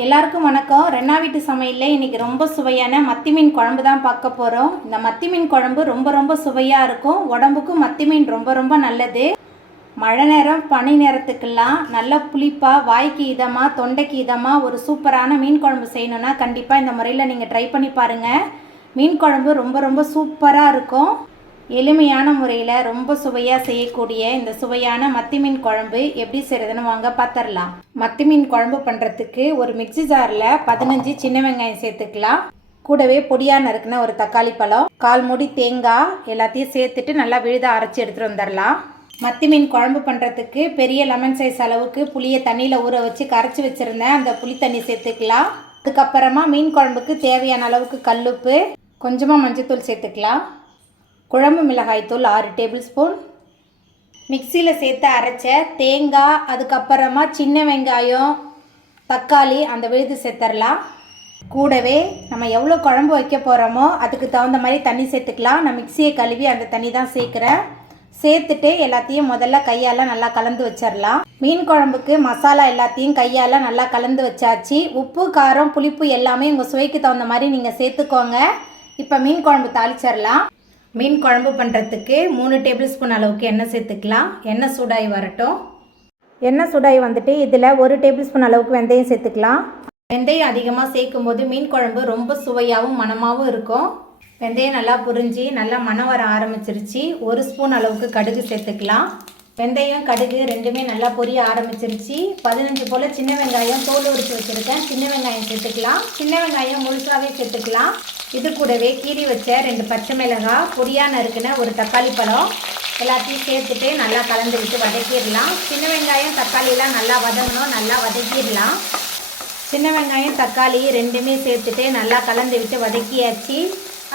எல்லாருக்கும் வணக்கம். ரெண்டா வீட்டு சமையலில் இன்றைக்கி ரொம்ப சுவையான மத்தி மீன் குழம்பு தான் பார்க்க போகிறோம் இந்த மத்தி மீன் குழம்பு ரொம்ப ரொம்ப சுவையாக இருக்கும். உடம்புக்கும் மத்தி மீன் ரொம்ப ரொம்ப நல்லது. மழை நேரம் பனி நேரத்துக்கெல்லாம் நல்ல புளிப்பாக வாய்க்கு இதமாக தொண்டைக்கு இதமாக ஒரு சூப்பரான மீன் குழம்பு செய்யணுன்னா கண்டிப்பாக இந்த முறையில் நீங்கள் ட்ரை பண்ணி பாருங்கள் மீன் குழம்பு ரொம்ப ரொம்ப சூப்பராக இருக்கும். எளிமையான முறையில் ரொம்ப சுவையாக செய்யக்கூடிய இந்த சுவையான மத்தி மீன் குழம்பு எப்படி செய்கிறதுன்னு வாங்க பார்த்துடலாம் மத்தி மீன் குழம்பு பண்ணுறதுக்கு ஒரு மிக்ஸி ஜாரில் பதினஞ்சு சின்ன வெங்காயம் சேர்த்துக்கலாம். கூடவே பொடியாக நறுக்குன ஒரு தக்காளி பழம் கால் மூடி தேங்காய் எல்லாத்தையும் சேர்த்துட்டு நல்லா விழுத அரைச்சி எடுத்துகிட்டு வந்துடலாம் மத்தி மீன் குழம்பு பண்ணுறதுக்கு பெரிய லெமன் சைஸ் அளவுக்கு புளியை தண்ணியில் ஊற வச்சு கரைச்சி வச்சுருந்தேன் அந்த புளி தண்ணி சேர்த்துக்கலாம். அதுக்கப்புறமா மீன் குழம்புக்கு தேவையான அளவுக்கு கல்லுப்பு கொஞ்சமாக மஞ்சத்தூள் சேர்த்துக்கலாம். குழம்பு மிளகாய்த்தூள் ஆறு டேபிள் ஸ்பூன் மிக்சியில் சேர்த்து அரைச்ச தேங்காய் அதுக்கப்புறமா சின்ன வெங்காயம் தக்காளி அந்த விழுது சேர்த்துடலாம் கூடவே நம்ம எவ்வளோ குழம்பு வைக்க போகிறோமோ அதுக்கு தகுந்த மாதிரி தண்ணி சேர்த்துக்கலாம். நான் மிக்சியை கழுவி அந்த தண்ணி தான் சேர்க்குறேன். சேர்த்துட்டு எல்லாத்தையும் முதல்ல கையால் நல்லா கலந்து வச்சிடலாம் மீன் குழம்புக்கு மசாலா எல்லாத்தையும் கையால் நல்லா கலந்து வச்சாச்சு. உப்பு காரம் புளிப்பு எல்லாமே உங்கள் சுவைக்கு தகுந்த மாதிரி நீங்கள் சேர்த்துக்கோங்க. இப்போ மீன் குழம்பு தாளிச்சிடலாம் மீன் குழம்பு பண்ணுறதுக்கு மூணு டேபிள் ஸ்பூன் அளவுக்கு எண்ணெய் சேர்த்துக்கலாம். எண்ணெய் சூடாகி வரட்டும். எண்ணெய் சூடாகி வந்துட்டு இதில் ஒரு டேபிள் ஸ்பூன் அளவுக்கு வெந்தயம் சேர்த்துக்கலாம். வெந்தயம் அதிகமாக சேர்க்கும் போது மீன் குழம்பு ரொம்ப சுவையாகவும் மணமாகவும் இருக்கும். வெந்தயம் நல்லா புரிஞ்சு நல்லா மணம் வர ஆரம்பிச்சிருச்சு. ஒரு ஸ்பூன் அளவுக்கு கடுகு சேர்த்துக்கலாம். வெந்தயம் கடுகு ரெண்டுமே நல்லா பொரிய ஆரம்பிச்சிருச்சு. பதினஞ்சு போல் சின்ன வெங்காயம் தோல் உரிச்சு வச்சுருக்கேன். சின்ன வெங்காயம் சேர்த்துக்கலாம். சின்ன வெங்காயம் முழுசாகவே சேர்த்துக்கலாம். இது கூடவே கீறி வச்ச ரெண்டு பச்சை மிளகாய் பொடியாக நறுக்குன ஒரு தக்காளி பழம் எல்லாத்தையும் சேர்த்துட்டு நல்லா கலந்து விட்டு வதக்கிடலாம். சின்ன வெங்காயம் தக்காளியெலாம் நல்லா வதங்கணும் நல்லா வதக்கிடலாம். சின்ன வெங்காயம் தக்காளி ரெண்டுமே சேர்த்துட்டு நல்லா கலந்து விட்டு வதக்கியாச்சு.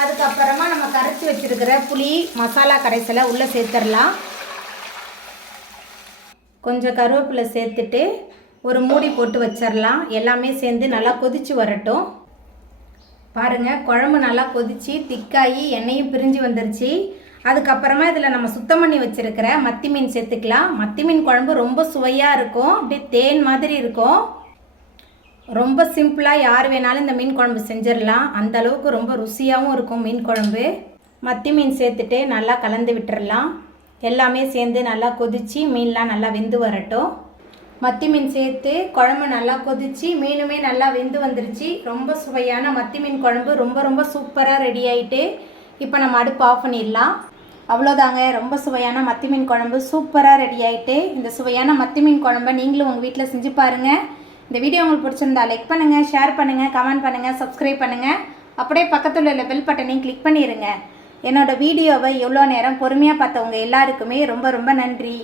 அதுக்கப்புறமா நம்ம கரைச்சி வச்சிருக்கிற புளி மசாலா கரைசலை உள்ளே சேர்த்துடலாம். கொஞ்சம் கருவேப்பிலை சேர்த்துட்டு ஒரு மூடி போட்டு வச்சிடலாம். எல்லாமே சேர்ந்து நல்லா கொதிச்சு வரட்டும். பாருங்கள் குழம்பு நல்லா கொதிச்சு திக்காகி எண்ணெயும் பிரிஞ்சு வந்துருச்சு. அதுக்கப்புறமா இதில் நம்ம சுத்தம் பண்ணி வச்சுருக்கிற மத்தி மீன் சேர்த்துக்கலாம். மத்தி மீன் குழம்பு ரொம்ப சுவையாக இருக்கும். அப்படியே தேன் மாதிரி இருக்கும். ரொம்ப சிம்பிளாக யார் வேணாலும் இந்த மீன் குழம்பு செஞ்சிடலாம். அந்த அளவுக்கு ரொம்ப ருசியாகவும் இருக்கும் மீன் குழம்பு. மத்தி மீன் சேர்த்துட்டு நல்லா கலந்து விட்டுறலாம். எல்லாமே சேர்ந்து நல்லா கொதித்து மீன்லாம் நல்லா வெந்து வரட்டும். மத்தி மீன் சேர்த்து குழம்பு நல்லா கொதிச்சு மீனுமே நல்லா வெந்து வந்துருச்சு. ரொம்ப சுவையான மத்தி மீன் குழம்பு. ரொம்ப ரொம்ப சூப்பராக ரெடி ஆகிட்டு இப்போ நம்ம அடுப்பு ஆஃப் பண்ணிடலாம். அவ்வளோதாங்க ரொம்ப சுவையான மத்தி மீன் குழம்பு. சூப்பராக ரெடி ஆகிட்டு இந்த சுவையான மத்தி மீன் குழம்பை நீங்களும் உங்கள் வீட்டில் செஞ்சு பாருங்கள் இந்த வீடியோ உங்களுக்கு பிடிச்சிருந்தா லைக் பண்ணுங்கள் ஷேர் பண்ணுங்கள் கமெண்ட் பண்ணுங்கள் சப்ஸ்கிரைப் பண்ணுங்கள் அப்படியே பக்கத்தில் உள்ள பெல் பட்டனையும் கிளிக் பண்ணிடுங்க என்னோடய வீடியோவை எவ்வளோ நேரம் பொறுமையாக பார்த்தவங்க எல்லாருக்குமே ரொம்ப ரொம்ப நன்றி.